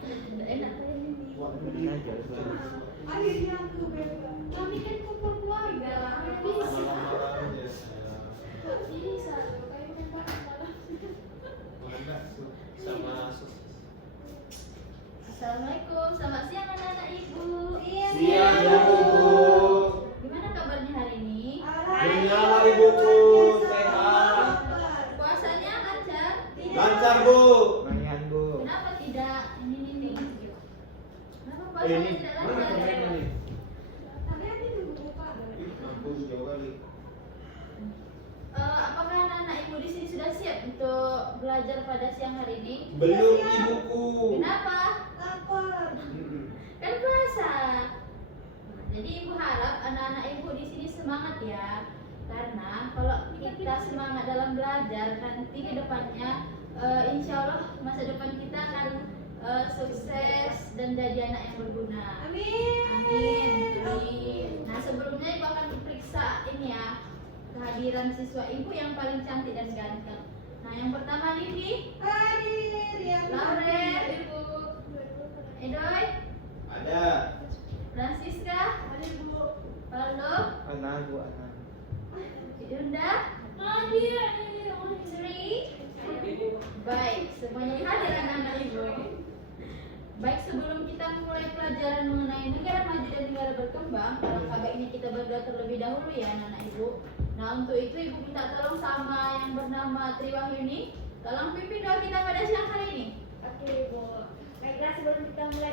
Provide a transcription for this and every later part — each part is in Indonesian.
Tidak enak saya ini. Akhirnya aku bebas. Kami kan kumpul keluarga, bisa. Bisa, kayak kan malam. Assalamualaikum, selamat siang anak-anak ibu. Siang ibu. Gimana kabarnya hari ini? Alhamdulillah ibuku sehat. Puasanya lancar? Lancar bu. Kenapa tidak? Ini. Kenapa puasanya tidak lancar? Apakah anak-anak ibu di sini sudah siap untuk belajar pada siang hari ini? Belum ibuku. Kenapa? Lapar. Kan puasa. Jadi ibu harap anak-anak ibu di sini semangat ya. Karena kalau kita semangat dalam belajar, nanti ke depannya insya Allah masa depan kita akan sukses dan jadi anak yang berguna. Amin. Amin. Nah sebelumnya ibu akan periksa ini ya, kehadiran siswa ibu yang paling cantik dan ganteng. Nah yang pertama Lidi, Hadir yang Lauren, ibu, Edoy, Ada. Francisca, Hadir Bu. Paulo, Anak. Yunda, Sri. Baik, semuanya hadir anak-anak ibu. Baik, sebelum kita mulai pelajaran mengenai negara maju dan negara berkembang, alangkah ini kita berdoa terlebih dahulu ya anak-anak ibu. Nah untuk itu ibu minta tolong sama yang bernama Triwahyuni, tolong pimpin doa kita pada siang hari ini. Oke, Bu. Baiklah, sebelum kita mulai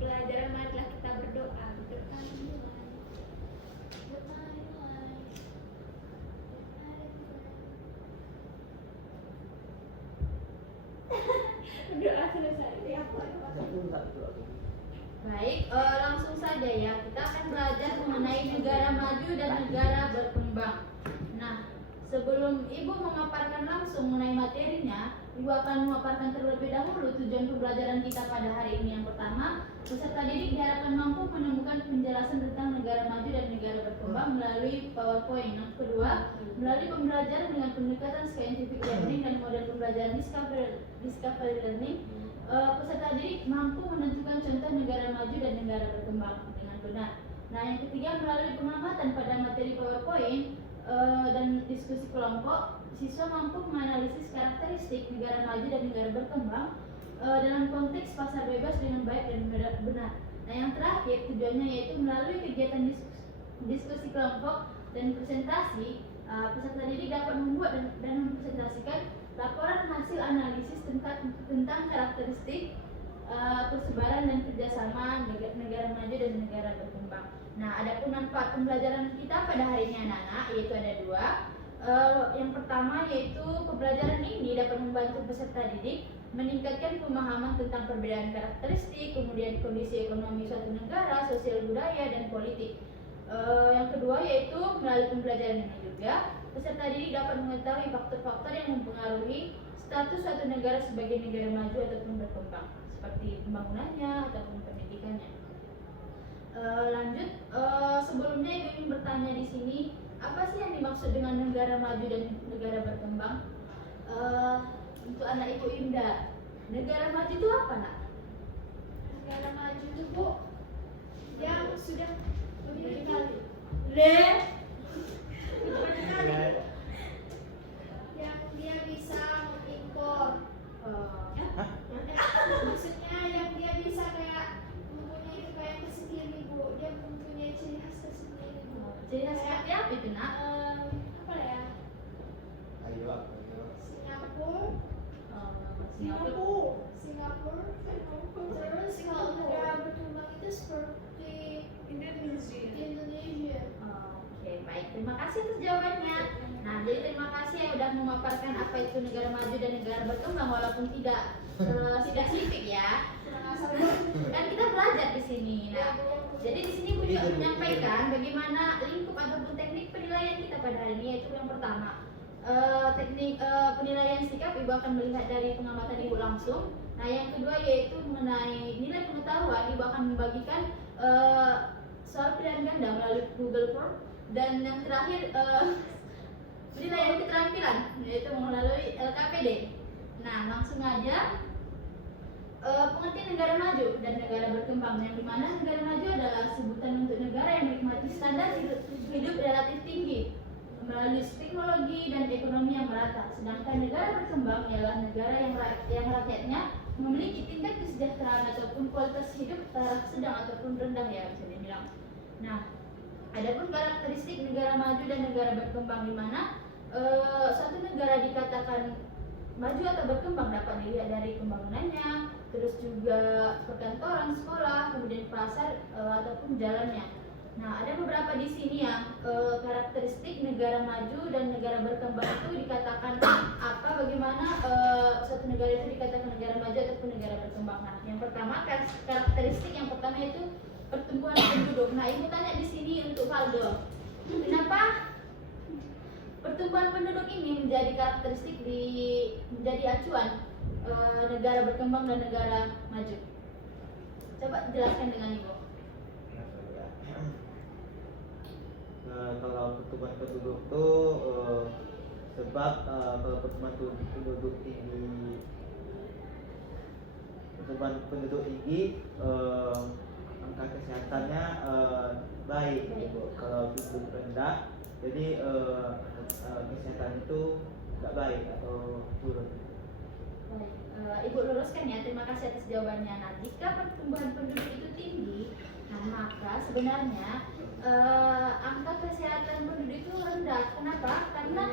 pelajaran, marilah kita berdoa. Berdoa selesai. Baik, langsung saja ya. Kita akan belajar mengenai negara maju dan negara berkembang. Nah, sebelum Ibu memaparkan langsung mengenai materinya, Ibu akan memaparkan terlebih dahulu tujuan pembelajaran kita pada hari ini. Yang pertama, peserta didik diharapkan mampu menemukan penjelasan tentang negara maju dan negara berkembang melalui PowerPoint. Yang kedua, melalui pembelajaran dengan pendekatan scientific learning dan model pembelajaran discovery learning, peserta didik mampu menentukan contoh negara maju dan negara berkembang dengan benar. Nah, yang ketiga, melalui pengamatan pada materi PowerPoint dan diskusi kelompok, siswa mampu menganalisis karakteristik negara maju dan negara berkembang dalam konteks pasar bebas dengan baik dan benar. Nah, yang terakhir tujuannya yaitu melalui kegiatan diskusi kelompok dan presentasi, peserta didik dapat membuat dan mempresentasikan laporan hasil analisis tentang karakteristik persebaran dan kerjasama negara maju dan negara berkembang. Nah, adapun manfaat pembelajaran kita pada hari ini anak-anak yaitu ada dua. Yang pertama yaitu pembelajaran ini dapat membantu peserta didik meningkatkan pemahaman tentang perbedaan karakteristik, kemudian kondisi ekonomi suatu negara, sosial budaya, dan politik. Yang kedua yaitu melalui pembelajaran ini juga peserta didik dapat mengetahui faktor-faktor yang mempengaruhi status suatu negara sebagai negara maju ataupun berkembang, seperti pembangunannya ataupun pendidikannya. Lanjut, sebelumnya ibu ingin bertanya di sini, apa sih yang dimaksud dengan negara maju dan negara berkembang? Untuk anak ibu Indah, negara maju itu apa nak? Negara maju itu, Bu, yang sudah memiliki yang dia bisa mengimpor. Maksudnya yang dia bisa kayak mempunyai kekayaan tersendiri, Bu. Dia mempunyai ciri khas tersendiri, Bu. Ciri khas seperti apa itu nak? Apa ya? Ayo. Singapura. Singapura. Terus kalau negara berkembang itu seperti Indonesia. Oke, baik. Terima kasih atas jawabannya. Nah, jadi terima kasih yang sudah memaparkan apa itu negara maju dan negara berkembang walaupun tidak spesifik ya. Kan kita belajar di sini. Nah, jadi di sini Bu juga menyampaikan bagaimana lingkup ataupun teknik penilaian kita pada hari ini, yaitu yang pertama teknik penilaian sikap Ibu akan melihat dari pengamatan Ibu langsung. Nah, yang kedua yaitu mengenai nilai pengetahuan, Ibu akan membagikan soal pilihan ganda melalui Google Form, dan yang terakhir penilaian keterampilan yaitu melalui LKPD. Nah, langsung aja pengertian negara maju dan negara berkembang, yang dimana negara maju adalah sebutan untuk negara yang menikmati standar hidup relatif tinggi melalui teknologi dan ekonomi yang merata. Sedangkan negara berkembang ialah negara yang rakyatnya memiliki tingkat kesejahteraan ataupun kualitas hidup taraf sedang ataupun rendah, ya bisa dibilang. Nah, adapun karakteristik negara maju dan negara berkembang, di mana suatu negara dikatakan maju atau berkembang dapat dilihat dari pembangunannya, terus juga perkantoran, sekolah, kemudian pasar ataupun jalannya. Nah, ada beberapa di sini yang karakteristik negara maju dan negara berkembang itu dikatakan apa, bagaimana suatu negara itu dikatakan negara maju ataupun negara berkembang. Nah, yang pertama, karakteristik yang pertama itu pertumbuhan penduduk. Nah, ibu tanya di sini untuk Valdo, kenapa pertumbuhan penduduk ini menjadi karakteristik menjadi acuan negara berkembang dan negara maju? Coba jelaskan dengan ibu. Kalau pertumbuhan penduduk itu sebab kalau pertumbuhan penduduk tinggi, angka kesehatannya baik. Kalau penduduk rendah, jadi kesehatan itu tidak baik atau turun. Ibu luruskan ya, terima kasih atas jawabannya. Nah, jika pertumbuhan penduduk itu tinggi, nah maka sebenarnya angka kesehatan penduduk itu rendah. Kenapa? Karena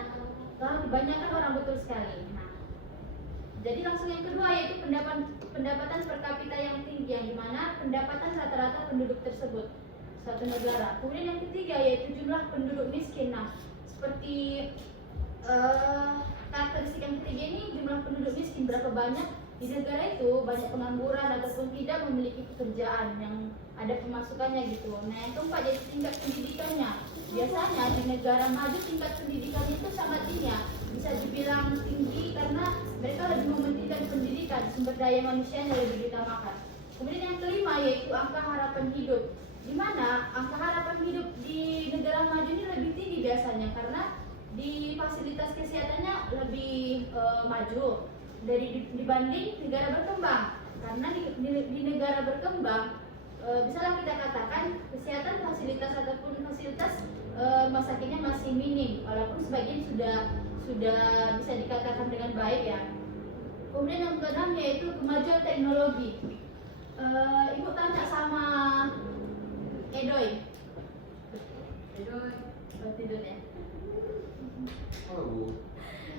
kebanyakan orang, betul sekali. Nah, jadi langsung yang kedua yaitu pendapatan per kapita yang tinggi, yang dimana pendapatan rata-rata penduduk tersebut suatu negara. Kemudian yang ketiga yaitu jumlah penduduk miskin. Nah, seperti karakteristik yang ketiga ini, jumlah penduduk miskin, berapa banyak di negara itu banyak pengangguran ataupun tidak memiliki pekerjaan yang ada pemasukannya gitu. Nah, yang keempat yaitu tingkat pendidikannya. Biasanya di negara maju tingkat pendidikannya itu sangat tinggi, ya. Bisa dibilang tinggi karena mereka lebih mementingkan pendidikan, sumber daya manusianya lebih diutamakan. Kemudian yang kelima yaitu angka harapan hidup, di mana angka harapan hidup di negara maju ini lebih tinggi biasanya karena di fasilitas kesehatannya lebih maju dibanding negara berkembang. Karena di negara berkembang misalnya kita katakan kesehatan fasilitas ataupun fasilitas rumah sakitnya masih minim, walaupun sebagian sudah bisa dikatakan dengan baik, ya. Kemudian yang keenam yaitu kemajuan teknologi. Ibu tanya sama Edoy tidur ya.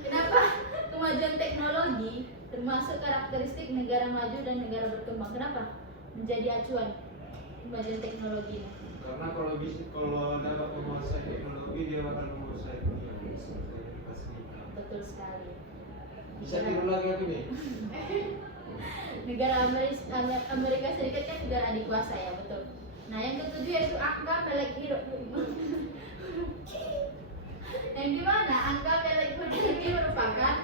Kenapa kemajuan teknologi termasuk karakteristik negara maju dan negara berkembang? Kenapa menjadi acuan kemajuan teknologi? Karena kalau dapat menguasai teknologi, dia akan menguasai dunia. Betul sekali. Bisa tiru lagi apa nih? Negara Amerika Serikat kan negara adikuasa, ya, betul. Nah, yang ketujuh yaitu angka melek hidup. Yang dimana angka melek hidup ini merupakan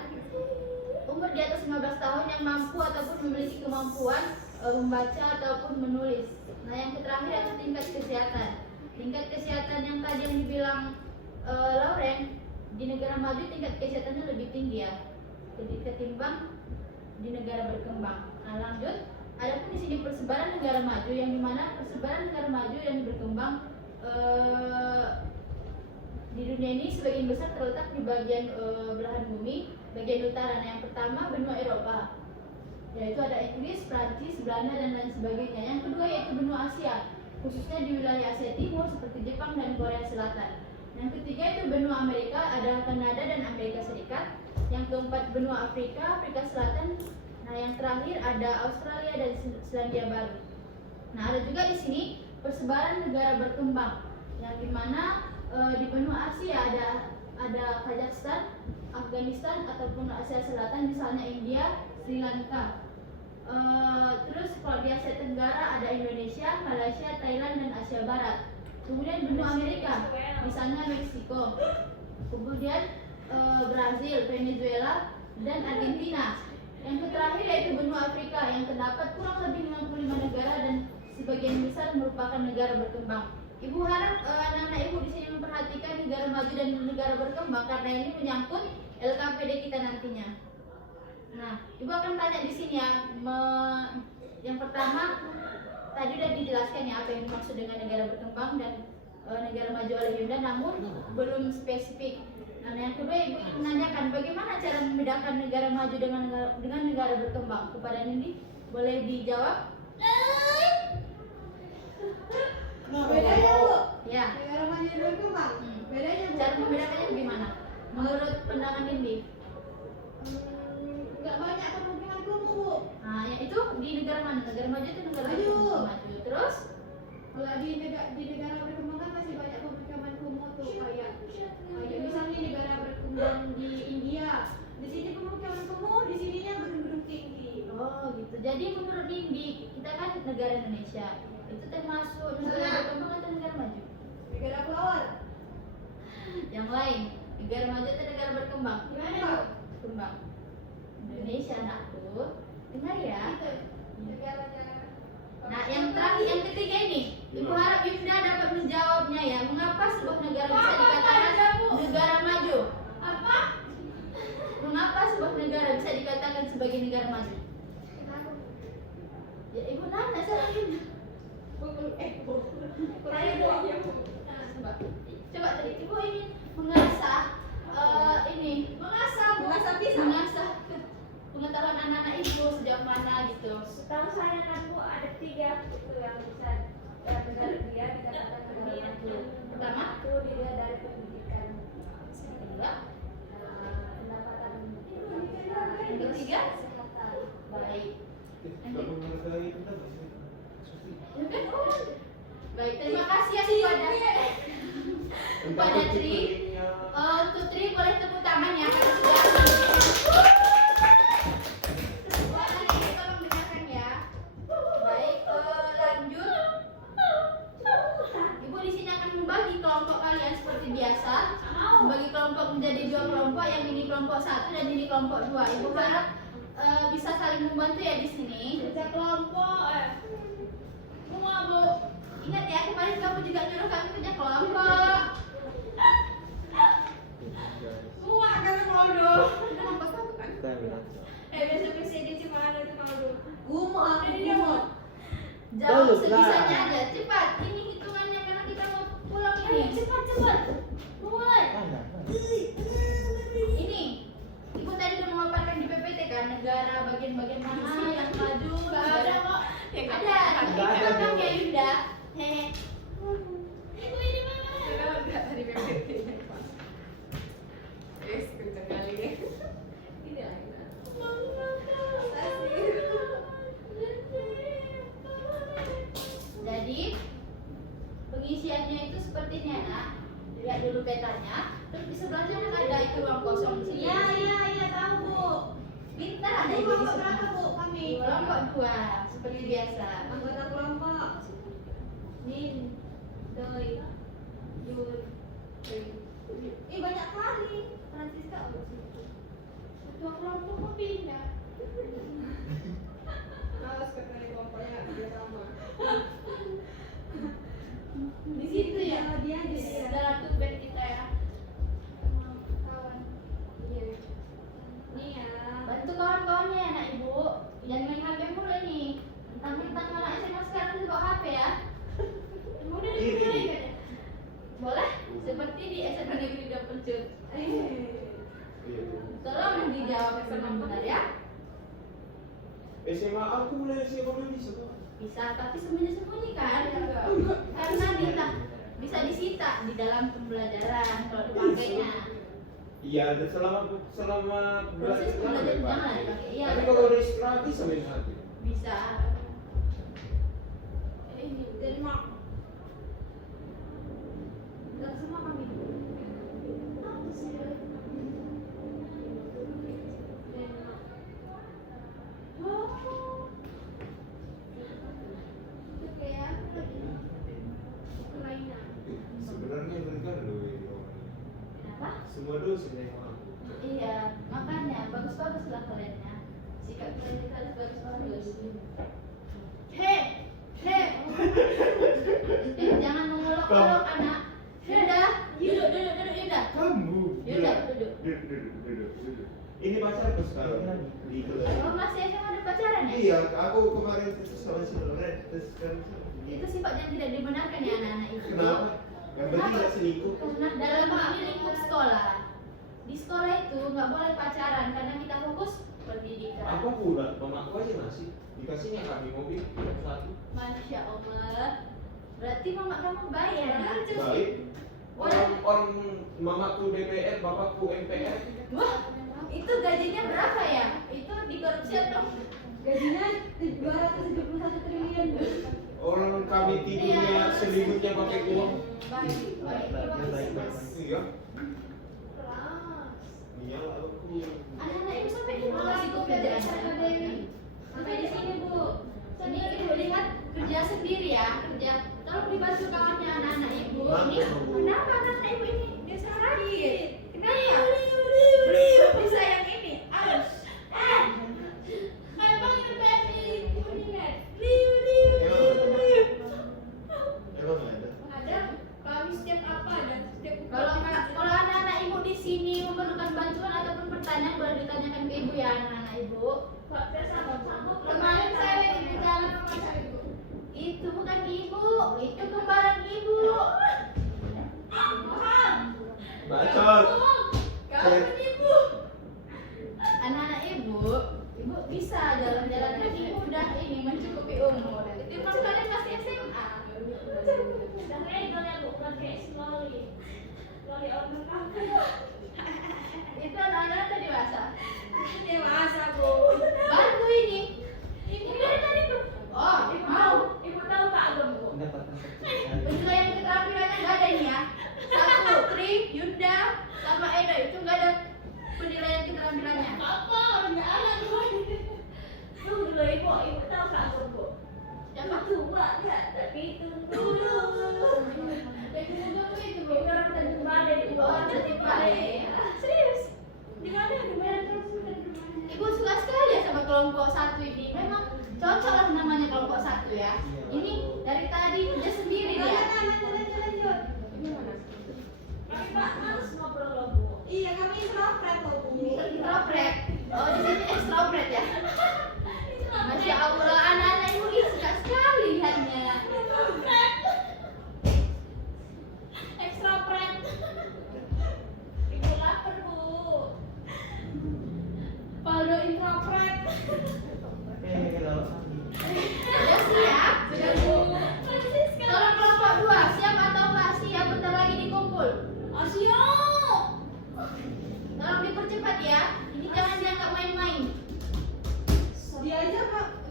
umur di atas 15 tahun yang mampu ataupun memiliki kemampuan membaca ataupun menulis. Nah, yang terakhir adalah tingkat kesehatan. Tingkat kesehatan yang tadi yang dibilang Lauren, di negara maju tingkat kesehatannya lebih tinggi, ya, ketimbang di negara berkembang. Nah, lanjut, adapun di sini persebaran negara maju, yang dimana persebaran negara maju dan berkembang di dunia ini sebagian besar terletak di bagian belahan bumi, bagian utara. Nah, yang pertama benua Eropa, yaitu ada Inggris, Prancis, Belanda dan lain sebagainya. Yang kedua yaitu benua Asia, khususnya di wilayah Asia Timur seperti Jepang dan Korea Selatan. Yang ketiga itu benua Amerika, ada Kanada dan Amerika Serikat. Yang keempat benua Afrika, Afrika Selatan. Nah, yang terakhir ada Australia dan Selandia Baru. Nah, ada juga di sini persebaran negara berkembang, yang dimana di benua Asia ada Kazakhstan, Afghanistan ataupun Asia Selatan, misalnya India, Sri Lanka. Terus kalau di Asia Tenggara ada Indonesia, Malaysia, Thailand dan Asia Barat. Kemudian benua Amerika, misalnya Meksiko. Kemudian Brazil, Venezuela dan Argentina. Yang terakhir yaitu benua Afrika, yang terdapat kurang lebih 65 negara dan sebagian besar merupakan negara berkembang. Ibu harap anak-anak ibu di sini memperhatikan negara maju dan negara berkembang karena ini menyangkut LKPD kita nantinya. Nah, ibu Ibu akan tanya di sini ya. Yang pertama tadi udah dijelaskan ya apa yang dimaksud dengan negara berkembang dan negara maju oleh Yunda, namun belum spesifik. Nah, yang kedua ibu menanyakan bagaimana cara membedakan negara maju dengan negara berkembang. Kepada Nindi boleh dijawab? Nah, bedanya Bu. Ya. Negara maju dan berkembang. Bedanya Bu. Cara membedakannya bagaimana? Menurut pandangan Nindi? Nggak banyak kemungkinan kumuh Bu. Nah, yang itu di negara mana? Negara maju itu negara Maju. maju. Terus? Kalau di negara berkembang kan masih banyak pemakaman kumuh tuh kayak misalnya negara berkembang di India. Di sini pemakaman kumuh, di sininya gedung-gedung tinggi. Oh gitu. Jadi menurut Nindi, kita kan negara Indonesia. Itu termasuk negara berkembang atau negara maju? Negara flower. Yang lain, negara maju atau negara berkembang? Gimana Bu? Berkembang. Indonesia anakku. Dengar ya. Nah, yang terakhir, yang ketiga ini, Ibu harap Yunda dapat menjawabnya ya. Mengapa sebuah negara bisa dikatakan negara maju? Apa? Mengapa sebuah negara bisa dikatakan sebagai negara maju? Ya, Ibu nanya sama Yunda. Coba tadi Ibu ingin mengasah Mengasah pisang. mengasah pengetahuan anak-anak Ibu sejauh mana gitu. Setahu saya kan Bu ada 3 itu yang bisa negara dia dikatakan negara maju. Pertama, Itu dia dari pendidikan, kedua, pendapatan, yang ketiga, kesehatan. baik. Kalau mengetahui tentang Ya kan? Oh. Baik, terima kasih ya kepada Tri. Untuk Tri boleh tepuk tangan ya karena sudah Wah, nanti tolong dengarkan ya. Baik, lanjut. Ibu di sini akan membagi kelompok kalian seperti biasa. Membagi kelompok menjadi 2 kelompok, yang ini kelompok 1 dan ini kelompok 2. Ibu harap bisa saling membantu ya di sini. Kerja kelompok. Semua Bu. Ingat ya, kemarin kamu juga nyuruh kami punya kelompok. Semua kan Ronaldo. Kelompok 1 kan? Bukan bilang. Biasa-biasa dia cuma ada itu Ronaldo. Gumoh aku gumoh. Jawab Bagus lah. sebisanya aja, cepat. Ini hitungannya karena kita mau pulang ini. Cepat. Mulai. Mana? Ini. Ibu tadi udah memaparkan di PPT kan negara bagian-bagian mana yang maju. Nggak ada kok. Ada. Nggak ada, Kita Bu. ya Yunda. Hehe. Ibu ini mana? Dari PPT. Kencang kali ya. Ini lah. Jadi pengisiannya itu seperti ini anak. Lihat dulu petanya. Terus di sebelahnya kan ada itu ruang kosong di sini. Iya tahu Bu. Pintar ada Ada ibu di kelompok berapa sebelah. Bu kami? Kelompok 2 seperti biasa. Anggota kelompok. Nin, Doi, Yun. Ih banyak kali. Francisca Ketua kelompok kok pindah? Males dari kelompoknya dia sama. di situ ya. Dia di sini. Dalam tuh band kita ya. Kawan. Iya. Nih ya. Bantu kawan-kawannya ya nak ibu. Jangan main HP mulu ini. Mentang-mentang anak SMA sekarang juga HP ya. Udah dimulai kan ya? Boleh? Seperti di SMA Negeri Dapencut. Tolong dijawab dengan benar ya. SMA aku mulai SMA bisa kok. Bisa, tapi sembunyi-sembunyi kan? Karena bisa disita di dalam pembelajaran kalau dipakainya. Iya, dan selama Proses jangan pembelajaran dipakai. jangan dipakai. Iya. Tapi kalau udah istirahat bisa main HP. Bisa. Ini Denmark. Dan semua kami. Itu kayak apa lagi? Kelainan. Sebenarnya mereka loh ini orang ini. Kenapa? Semua dosen yang aku. Iya, makanya bagus-bagus lah kaliannya. Sikap kalian harus bagus-bagus. Hei, Jangan mengolok-olok anak. Yunda, duduk Yunda. Kamu. Yunda, duduk. Duduk. Ini pacarku sekarang di kelas. Oh, masih SMA ada pacaran ya? Iya, aku kemarin itu sama si Loren, terus sekarang Itu sifat yang tidak dibenarkan ya anak-anak ibu. kenapa? Yang penting nggak selingkuh. Karena dalam ini lingkup sekolah, di sekolah itu nggak boleh pacaran karena kita fokus pendidikan. Apa aku udah mamaku aja masih dikasihnya kami mobil satu. Masya Allah. Berarti mama kamu bayar ya? Baik. Orang mamaku DPR, bapakku MPR. Wah, itu gajinya berapa ya? Itu dikorupsi atau? Gajinya 271 triliun. Orang kami tidurnya selimutnya pakai uang. Baik, baik. Iya. Keras. Iya lah aku. Anak-anak ibu sampai di mana sih kok kerjaan? Sampai di sini bu. Ini ibu lihat kerja sendiri ya, kerja. Kalau dibantu kawannya anak-anak ibu, ini kenapa anak-anak ibu ini dia sakit? Kenapa? Bisa yang ini, harus. Memang ini baby kuningan. Emang ada? Ada kami setiap apa ada setiap Kalau anak-anak ibu di sini memerlukan bantuan ataupun pertanyaan boleh ditanyakan ke ibu ya anak-anak ibu. kemarin saya lagi di jalan sama pacar ibu. Itu bukan ibu, itu kembaran ibu. Bacot. Kamu ibu. Anak-anak ibu bisa jalan-jalan kan ibu udah ini mencukupi umur. Itu kan kalian masih SMA. Udah legal ya bu, bukan kayak si Loli. Loli orang kampung. Itu anak-anak atau dewasa? Dewasa bu. Bantu ini. Ini dari tadi tuh. Oh, mau. Ibu tahu Pak Agam bu. Penilaian keterampilannya nggak ada ini ya. Satu, Tri, Yunda, sama Eda itu nggak ada penilaian keterampilannya. Apa? Udah anak bu. Tuh dulu ibu tahu Pak Agam bu. Siapa? Tua ya, tapi tunggu dulu. Dari dulu itu bu. Itu orang Tanjung Balai bu. Oh, Tanjung Balai. Serius? Di mana? Di mana? Ibu suka sekali ya sama kelompok satu ini. Memang cocok lah namanya kelompok satu ya. Ini dari tadi kerja sendiri dia. Tapi Pak harus ngobrol loh bu. Iya, kami introvert kok, Bu. Extrovert. Oh, di sini extrovert ya. Masya Allah, anak-anak ibu ini suka sekali lihatnya. Extrovert. Ibu lapar bu. Paldo introvert. Sudah siap? Sudah bu. Tolong kelompok dua, siap atau nggak siap? Bentar lagi dikumpul. Oh siap. Tolong dipercepat ya. Ini jangan dianggap main-main.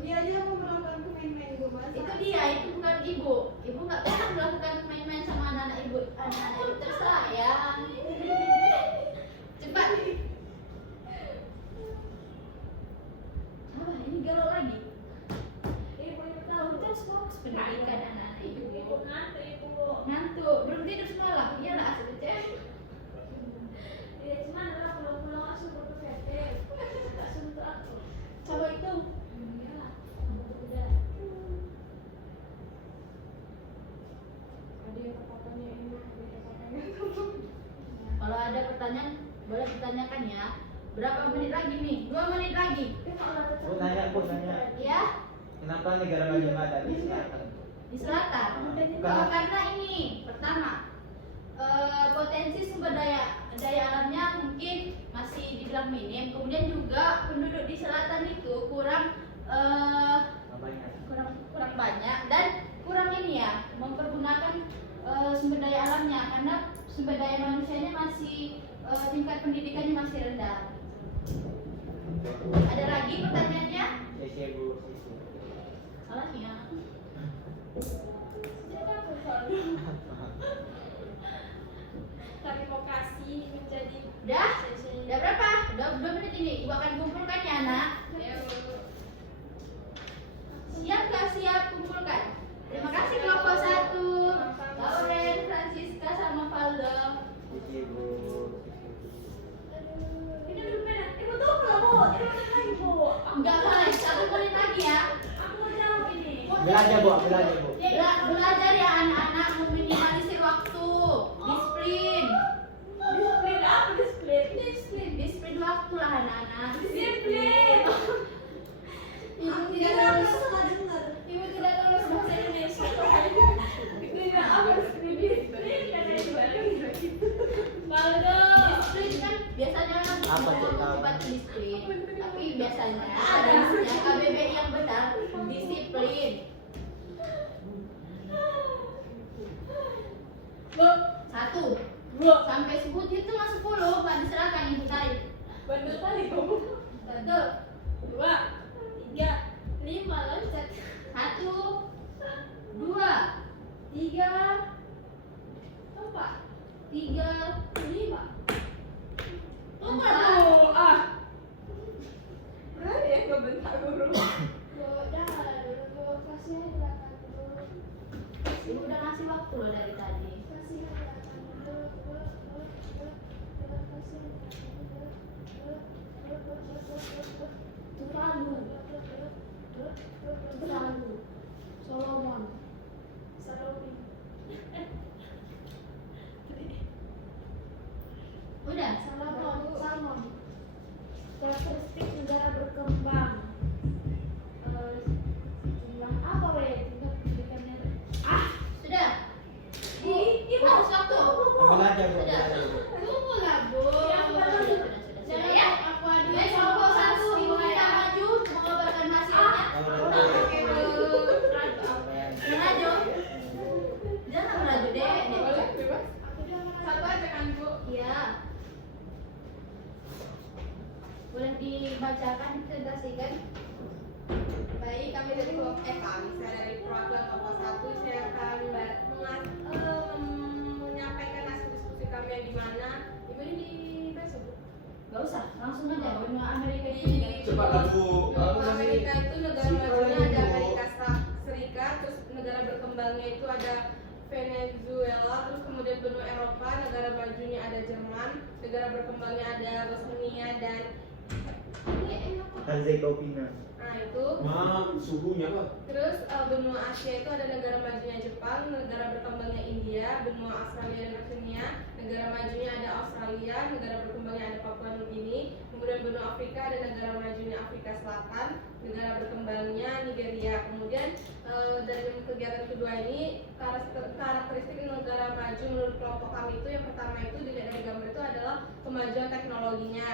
Dia aja mau melakukan main-main Bu, Mas. Itu dia, itu bukan ibu. Ibu nggak pernah melakukan main-main sama anak-anak ibu. Anak-anak ibu tersayang. Cepat. Apa? Ini galau lagi. Ibu tahu Udah fokus pendidikan anak-anak ibu. ibu ngantuk ibu. Ngantuk, belum tidur semalam. Iya lah, asli cewek. Iya cuman kalau pulang-pulang langsung ke PT. Tak suntuk aku. Coba itu. Iya. Udah. Ada yang papanya ini, ada yang papanya. Kalau ada pertanyaan, boleh ditanyakan ya. Berapa menit lagi nih? 2 menit lagi. Bu tanya, Ya, kenapa negara maju nggak ada di selatan? di selatan. Oh, karena ini pertama potensi sumber daya alamnya mungkin masih dibilang minim. Kemudian juga penduduk di selatan itu kurang banyak dan kurang ini ya mempergunakan sumber daya alamnya karena sumber daya manusianya masih tingkat pendidikannya masih rendah. Ada lagi pertanyaannya? Sisi Bu, sisi. Salahnya. Kami mau kasih menjadi Udah? Udah berapa? Udah 2 menit ini. Ibu akan kumpulkan ya, Nak. Siap gak siap kumpulkan? Terima kasih kelompok 1. Lauren, Francisca, sama Valdo. Sisi Bu. ini dulu mana? Ibu tuh kalau bu, ibu lagi bu. Enggak boleh, 1 menit lagi ya. Aku mau jawab ini. Belajar Bu, belajar Bu. Belajar ya anak-anak meminimalisir waktu. Disiplin. Disiplin apa disiplin? Disiplin waktu lah anak-anak. Tapi biasanya harusnya KBBI yang benar disiplin. Satu, sampai sebut hitung 10, Pak diserahkan yang ditarik. Bandel kali kamu. 1, 2, 3, 5 loncat. 1, 2, 3, 4, 3, 5. Empat. Tuh, ah. Berani ya kau bentak guru. Bu, jangan dulu Bu, kasih hadiahkan dulu. Ibu udah ngasih waktu loh dari tadi. Kasih hadiahkan dulu. Bu, kasih hadiahkan dulu. Terlalu. Terlalu. Solomon. Salome. Udah. Salmon. Karakteristik negara berkembang. Jumlah apa weh? Sudah. Ibu. Harus waktu. Ambil aja Bu, ambil Sudah. aja Bu. Tunggu lah, Bu. Sudah ya. Aku adu. Guys, kelompok 1 ibu kita maju mengobarkan hasilnya. Oke, Bu. Maju. Jangan maju deh. Boleh, bebas. Aku jangan. Satu aja kan, Bu. Iya. Boleh dibacakan, presentasikan. Baik, kami dari saya dari perwakilan kelompok 1, saya akan menyampaikan hasil diskusi kami yang di mana. Ibu ini di besok. Gak usah, langsung aja. Benua Amerika Di itu. Cepatlah Bu. benua Amerika itu negara majunya ada Amerika Serikat, terus negara berkembangnya itu ada Venezuela, terus kemudian benua Eropa, negara majunya ada Jerman, negara berkembangnya ada Bosnia dan ini enak kok. Herzegovina. Nah itu. Suhunya apa? Terus benua Asia itu ada negara majunya Jepang, negara berkembangnya India, benua Australia dan Oceania, negara majunya ada Australia, negara berkembangnya ada Papua Nugini, kemudian benua Afrika ada negara majunya Afrika Selatan, negara berkembangnya Nigeria. Kemudian dari kegiatan kedua ini karakteristik negara maju menurut kelompok kami itu yang pertama itu dilihat dari gambar itu adalah kemajuan teknologinya.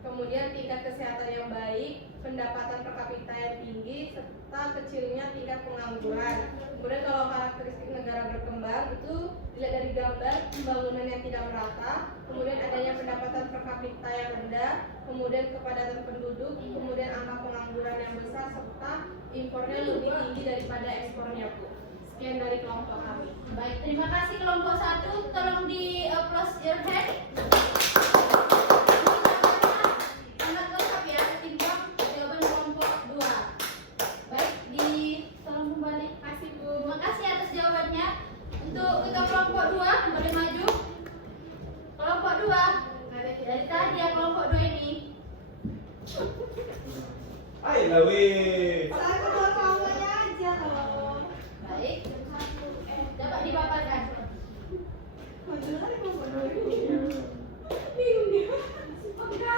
Kemudian tingkat kesehatan yang baik, pendapatan per kapita yang tinggi, serta kecilnya tingkat pengangguran. Kemudian kalau karakteristik negara berkembang itu dilihat dari gambar pembangunan yang tidak merata, kemudian adanya pendapatan per kapita yang rendah, kemudian kepadatan penduduk, kemudian angka pengangguran yang besar, serta impornya lebih tinggi daripada ekspornya, Bu. Sekian dari kelompok kami. Baik, terima kasih kelompok 1. Tolong di applause your hand. Sangat lengkap ya, ketimbang jawaban kelompok 2. Baik, tolong kembali. Kasih, Bu. Terima kasih atas jawabannya. Untuk kita kelompok 2, boleh maju. Kelompok 2. Dari tadi ya kelompok 2 ini. Ayolah weh. Saya mau kamunya aja loh. Baik. Dapat dipaparkan.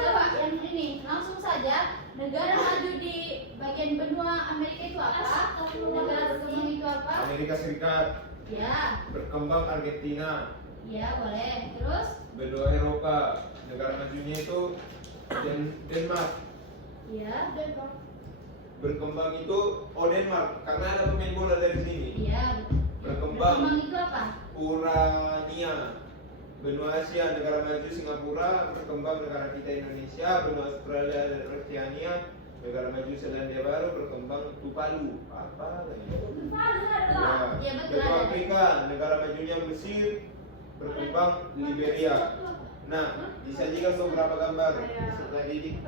Coba yang ini langsung saja. Negara maju di bagian benua Amerika itu apa? Negara berkembang itu apa? Amerika Serikat, Ya, berkembang Argentina, ya boleh. Terus? benua Eropa, negara majunya itu Denmark. Ya, Berkembang itu Denmark karena ada pemain bola dari sini. iya. Berkembang itu apa? Urania. Benua Asia, negara maju Singapura, berkembang negara kita Indonesia, benua Australia dan Oceania, negara maju Selandia Baru, berkembang Tuvalu. Apa lagi? Iya, betul Benua ada. Afrika, negara majunya Mesir, berkembang Liberia. Nah, disajikan beberapa gambar setelah didik.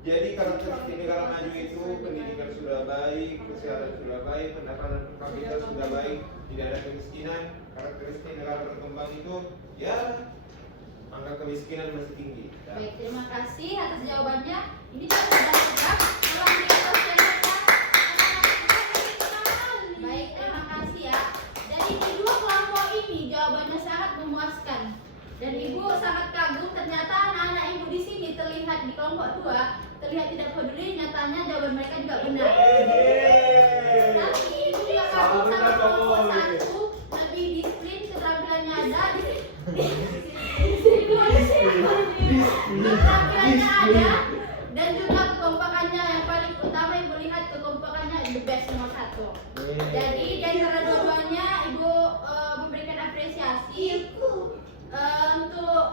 Jadi karakteristik negara maju itu pendidikan sudah baik, kesehatan sudah baik, pendapatan per kapita sudah baik, tidak ada kemiskinan. Karakteristik negara berkembang itu ya angka kemiskinan masih tinggi. Baik, terima kasih atas jawabannya. Ini sudah tegak. Tolong diproseskan. Baik, terima kasih ya. Jadi di dua kelompok ini jawabannya sangat memuaskan. Dan ibu sangat kagum ternyata anak-anak ibu di sini terlihat di kelompok 2 terlihat tidak peduli, nyatanya jawaban mereka juga benar. Tapi ibu juga kagum sama kelompok 1 lebih disiplin, keterampilannya ada. Keterampilannya ada, Dan juga kekompakannya yang paling utama ibu lihat, kekompakannya the best nomor 1. Jadi di antara dua-duanya ibu memberikan apresiasi untuk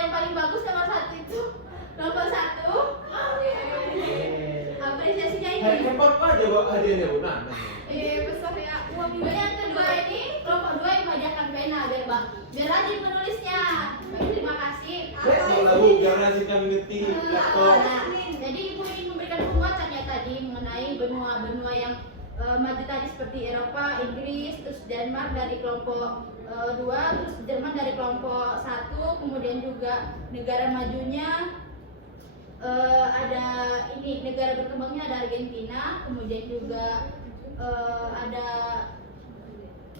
yang paling bagus nomor 1 itu nomor 1. Apresiasinya ini. Hebat aja Mbak hadiahnya Bu. Nah. Besar ya. Yang kedua ini kelompok 2 yang menghadiahkan pena biar rajin menulisnya. Terima kasih. Boleh Bu, biar rajin ngerti laptop. Jadi ibu ingin memberikan penguatannya tadi mengenai benua-benua yang maju tadi seperti Eropa, Inggris, terus Denmark dari kelompok 2, terus Jerman dari kelompok 1, kemudian juga negara majunya ada ini negara berkembangnya ada Argentina, kemudian juga ada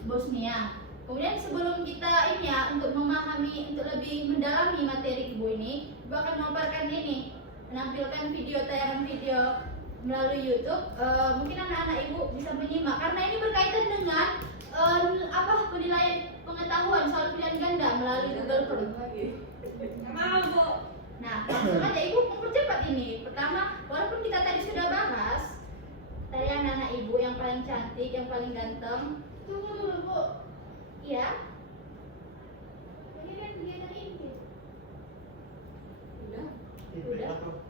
Bosnia. Kemudian sebelum kita ini ya untuk memahami, untuk lebih mendalami materi ibu ini, ibu akan memaparkan ini, menampilkan tayangan video melalui YouTube. Mungkin anak-anak ibu bisa menyimak karena ini berkaitan dengan penilaian pengetahuan soal pilihan ganda melalui Google Form. Mau Bu. Nah, langsung aja ibu mempercepat ini. Pertama, walaupun kita tadi sudah bahas tadi anak-anak ibu yang paling cantik, yang paling ganteng. Tunggu dulu Bu. Iya. Ini kan kegiatan inti. Udah.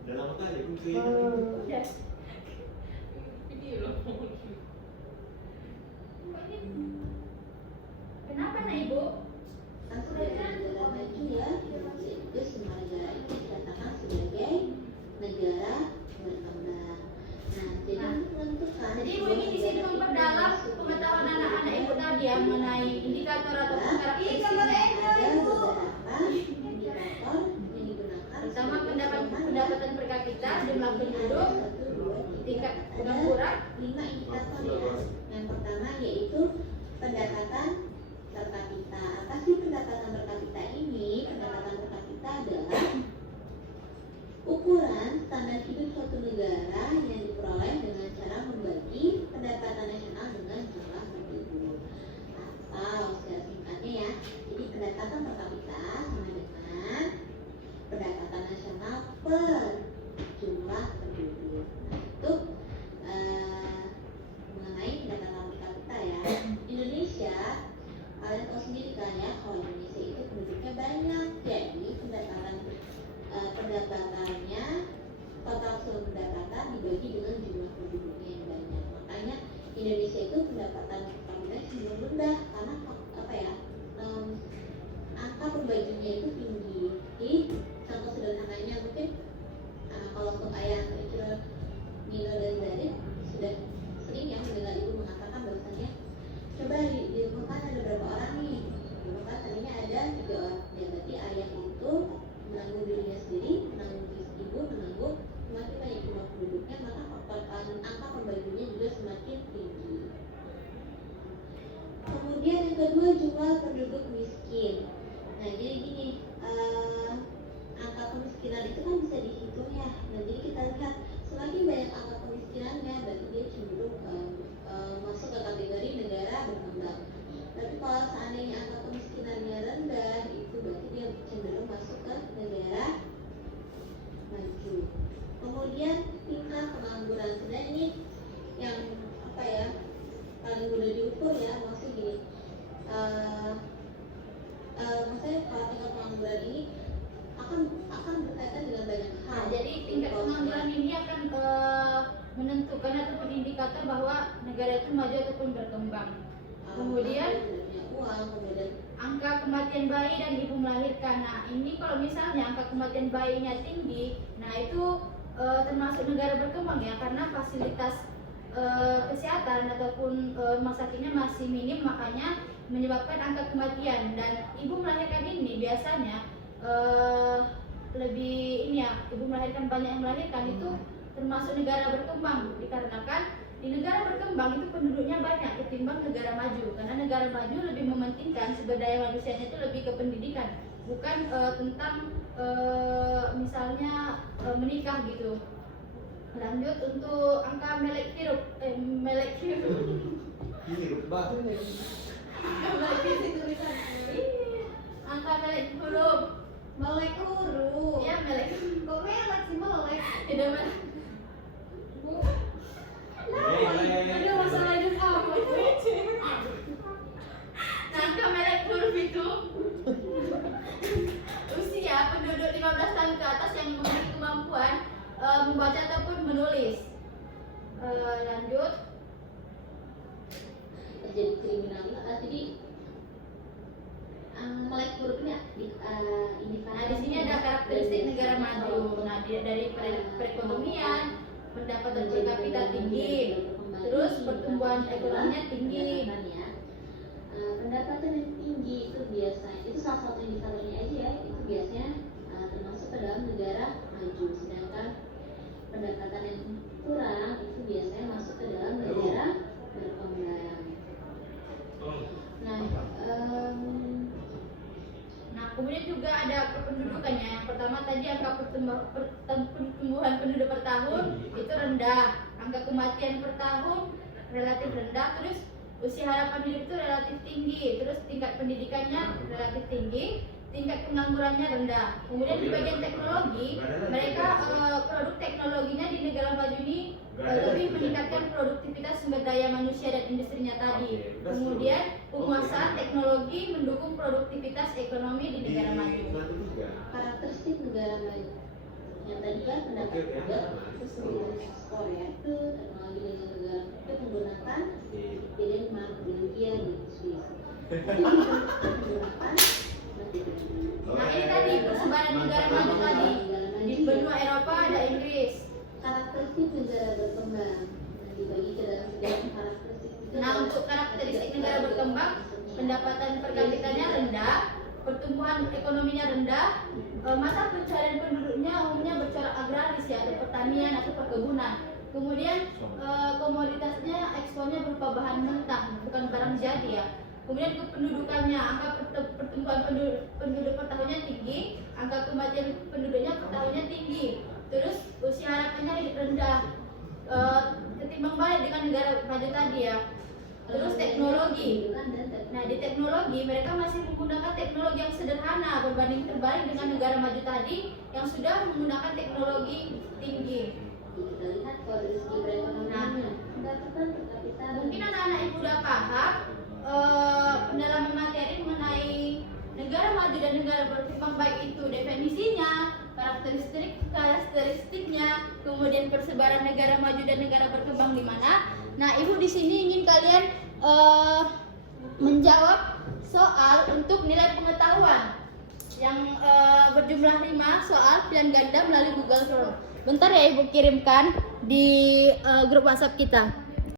Udah lama kali Bu Udah. Video loh. Kenapa nak ibu? Aku dari negara maju ya, yaitu semua negara itu dikatakan sebagai negara berkembang. Nah, jadi menentukan. Jadi ibu ingin di sini memperdalam pengetahuan anak-anak ibu tadi ya mengenai indikator ataupun karakteristik. Ada beberapa indikator yang digunakan. Pertama pendapatan per kapita, jumlah penduduk, tingkat pengangguran. 5 indikator ya. Yang pertama yaitu pendapatan per kapita. Apa sih pendapatan per kapita ini? Pendapatan per kapita adalah ukuran standar hidup suatu negara yang diperoleh dengan cara membagi pendapatan nasional dengan jumlah penduduk. Atau secara singkatnya ya, jadi pendapatan per kapita sama dengan pendapatan nasional per jumlah penduduk. Nah, itu mengenai pendapatan per kapita ya. Indonesia, kalian tahu sendiri kan ya, kalau Indonesia itu penduduknya banyak, jadi pendapatannya total seluruh pendapatan dibagi dengan jumlah penduduknya yang banyak. Makanya Indonesia itu pendapatan per kapita cenderung rendah karena angka pembaginya itu tinggi. Jadi contoh sederhananya mungkin kalau untuk ayah kecil Nino dan Zaid sudah sering ya mendengar ibu mengatakan bahwasannya coba di rumah kan ada berapa orang nih, di rumah kan tadinya ada 3 orang ya, berarti ayah itu menanggung dirinya sendiri, menanggung ibu, menanggung semakin banyak jumlah penduduknya, maka angka pembaginya juga semakin tinggi. Kemudian yang kedua jumlah penduduk miskin. Nah jadi gini, angka kemiskinan itu kan bisa dihitung ya. Nah jadi kita lihat semakin banyak angka kemiskinannya berarti dia cenderung masuk ke kategori negara berkembang. Tapi kalau seandainya angka kemiskinannya rendah itu berarti dia cenderung masuk ke negara maju. Kemudian tingkat pengangguran, sebenarnya ini yang paling mudah diukur ya, maksudnya gini. Maksudnya kalau tingkat pengangguran ini akan berkaitan dengan banyak hal. Nah, jadi tingkat pengangguran ini akan menentukan ataupun indikator bahwa negara itu maju ataupun berkembang. Kemudian uang, kemudian angka kematian bayi dan ibu melahirkan. Nah, ini kalau misalnya angka kematian bayinya tinggi, nah itu termasuk negara berkembang ya, karena fasilitas kesehatan ataupun rumah sakitnya masih minim, makanya menyebabkan angka kematian. Dan ibu melahirkan ini biasanya lebih ini ya, ibu melahirkan banyak yang melahirkan itu termasuk negara berkembang, dikarenakan di negara berkembang itu penduduknya banyak ketimbang negara maju, karena negara maju lebih mementingkan sumber daya manusianya itu lebih ke pendidikan, bukan tentang misalnya menikah gitu. Lanjut untuk angka melek hirup. Hirup bah. Angka melek huruf. Melek huruf. Ya melek. Kok melek sih melek? Tidak melek. Aduh masalah hidup apa? Angka melek huruf itu usia penduduk 15 tahun ke atas yang memiliki kemampuan membaca ataupun menulis. Lanjut. terjadi kriminalitas. Jadi melek hurufnya Nah, di sini ada karakteristik negara maju. Nah, dari perekonomian, pendapatan per kapita tinggi, terus pertumbuhan ekonominya tinggi. Pendapatan yang tinggi itu biasanya itu salah satu indikatornya aja ya, itu biasanya termasuk ke dalam negara maju, sedangkan pendapatan yang kurang itu biasanya masuk ke dalam negara berkembang. Nah, kemudian juga ada kependudukannya. Yang pertama tadi angka pertumbuhan penduduk per tahun itu rendah, angka kematian per tahun relatif rendah, terus usia harapan hidup itu relatif tinggi, terus tingkat pendidikannya relatif tinggi, tingkat penganggurannya rendah. Kemudian di bagian teknologi, mereka produk teknologinya di negara maju ini lebih meningkatkan produktivitas sumber daya manusia dan industrinya tadi. Kemudian penguasaan teknologi mendukung produktivitas ekonomi di negara maju. Karakteristik negara maju yang tadi kan pendapat juga skor ya, itu teknologi dengan negara itu menggunakan Denmark, Belgia, dan Swiss. Menggunakan Nah, ini tadi persebaran negara maju tadi. Di benua Eropa ada Inggris. karakteristik negara berkembang dibagi ke dalam tiga karakteristik. Nah, untuk karakteristik negara berkembang, pendapatan per kapitanya rendah, pertumbuhan ekonominya rendah, masa pencarian penduduknya umumnya bercorak agraris ya, atau pertanian atau perkebunan. Kemudian komoditasnya ekspornya berupa bahan mentah, bukan barang jadi ya. Kemudian kependudukannya, angka pertumbuhan penduduk per tahunnya tinggi, angka kematian penduduknya per tahunnya tinggi. Terus usia harapannya rendah, ketimbang balik dengan negara maju tadi ya. Terus teknologi. Nah, di teknologi mereka masih menggunakan teknologi yang sederhana berbanding terbalik dengan negara maju tadi yang sudah menggunakan teknologi tinggi. Kita lihat kalau dari segi perekonomiannya, pendapatan per kapita. Mungkin anak-anak ibu udah paham pendalaman materi mengenai negara maju dan negara berkembang, baik itu definisinya, karakteristiknya, kemudian persebaran negara maju dan negara berkembang di mana. Nah, ibu di sini ingin kalian menjawab soal untuk nilai pengetahuan yang berjumlah 5 soal pilihan ganda melalui Google Form. Bentar ya ibu kirimkan di grup WhatsApp kita.